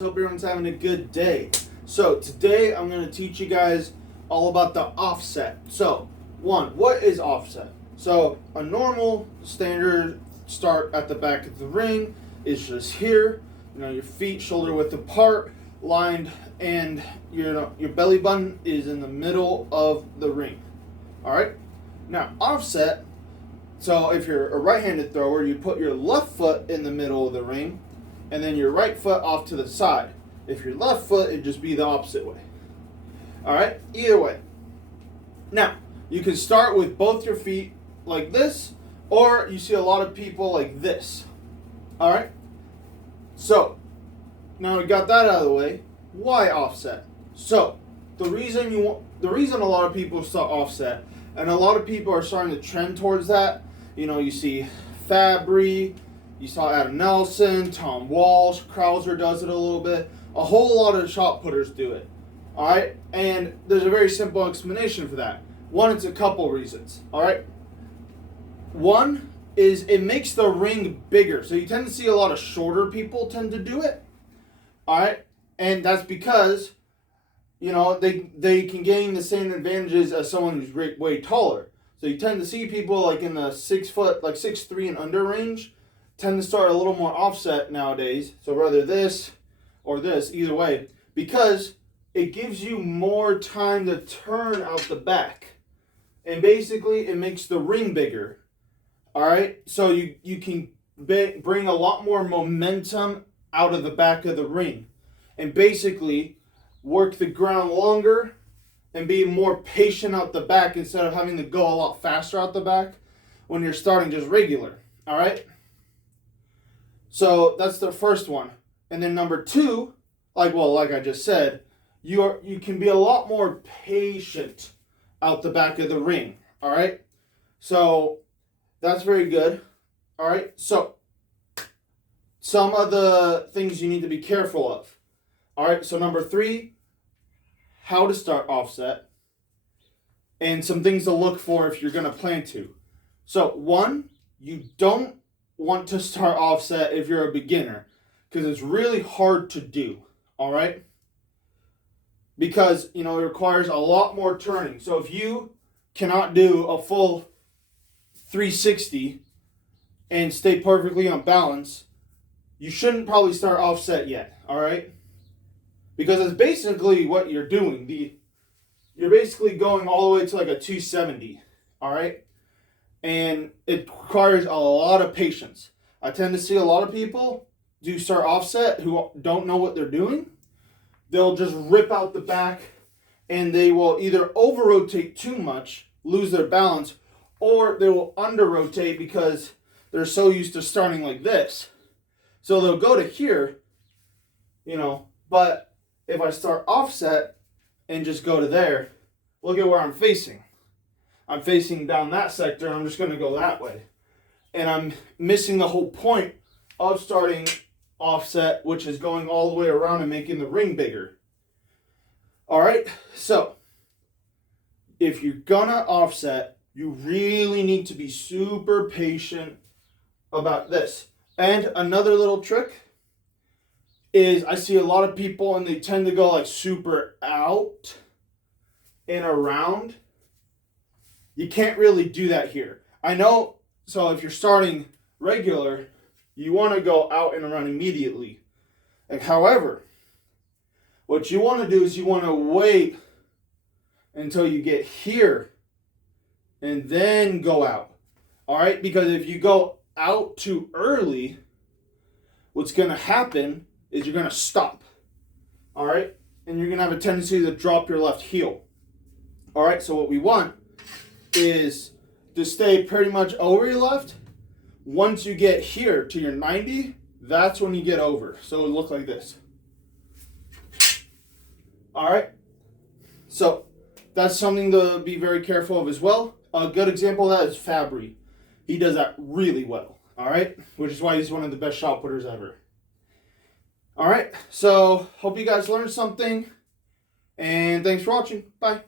Hope everyone's having a good day. So today I'm going to teach you guys all about the offset. So what is offset? So a normal standard start at the back of the ring is just here. Your feet shoulder width apart, lined, and your belly button is in the middle of the ring. All right. Now offset. So if you're a right-handed thrower, you put your left foot in the middle of the ring, and then your right foot off to the side. If you're left foot, it'd just be the opposite way. All right, either way. Now, you can start with both your feet like this, or you see a lot of people like this. All right, so now we got that out of the way. Why offset? So the reason a lot of people start offset, and a lot of people are starting to trend towards that. You see Fabry. You saw Adam Nelson, Tom Walsh, Krauser does it a little bit. A whole lot of shot putters do it. All right? And there's a very simple explanation for that. One, it's a couple reasons. All right? One is it makes the ring bigger. So you tend to see a lot of shorter people tend to do it. All right? And that's because, they can gain the same advantages as someone who's way taller. So you tend to see people like in the 6 foot, like 6'3" and under range, tend to start a little more offset nowadays. So whether this or this, either way, because it gives you more time to turn out the back. And basically it makes the ring bigger. All right. So you can bring a lot more momentum out of the back of the ring and basically work the ground longer and be more patient out the back instead of having to go a lot faster out the back when you're starting just regular. All right. So that's the first one. And then number two, like I just said, you can be a lot more patient out the back of the ring. All right. So that's very good. All right. So some of the things you need to be careful of. All right. So number three, how to start offset and some things to look for if you're going to plan to. So one, you don't want to start offset if you're a beginner because it's really hard to do. All right, because it requires a lot more turning. So if you cannot do a full 360 and stay perfectly on balance, you shouldn't probably start offset yet. All right, because it's basically what you're doing. You're basically going all the way to like a 270. All right. And it requires a lot of patience. I tend to see a lot of people do start offset who don't know what they're doing. They'll just rip out the back and they will either over-rotate too much, lose their balance, or they will under-rotate because they're so used to starting like this. So they'll go to here, but if I start offset and just go to there, look at where I'm facing. I'm facing down that sector, I'm just going to go that way. And I'm missing the whole point of starting offset, which is going all the way around and making the ring bigger. All right, so if you're going to offset, you really need to be super patient about this. And another little trick is I see a lot of people and they tend to go like super out and around. You can't really do that here. I know, so if you're starting regular, you want to go out and around immediately. However, what you want to do is you want to wait until you get here and then go out. All right? Because if you go out too early, what's going to happen is you're going to stop. All right? And you're going to have a tendency to drop your left heel. All right? So what we want is to stay pretty much over your left. Once you get here to your 90, that's when you get over. So it'll look like this. All right. So that's something to be very careful of as well. A good example of that is Fabry. He does that really well. All right. Which is why he's one of the best shot putters ever. All right. So hope you guys learned something. And thanks for watching. Bye.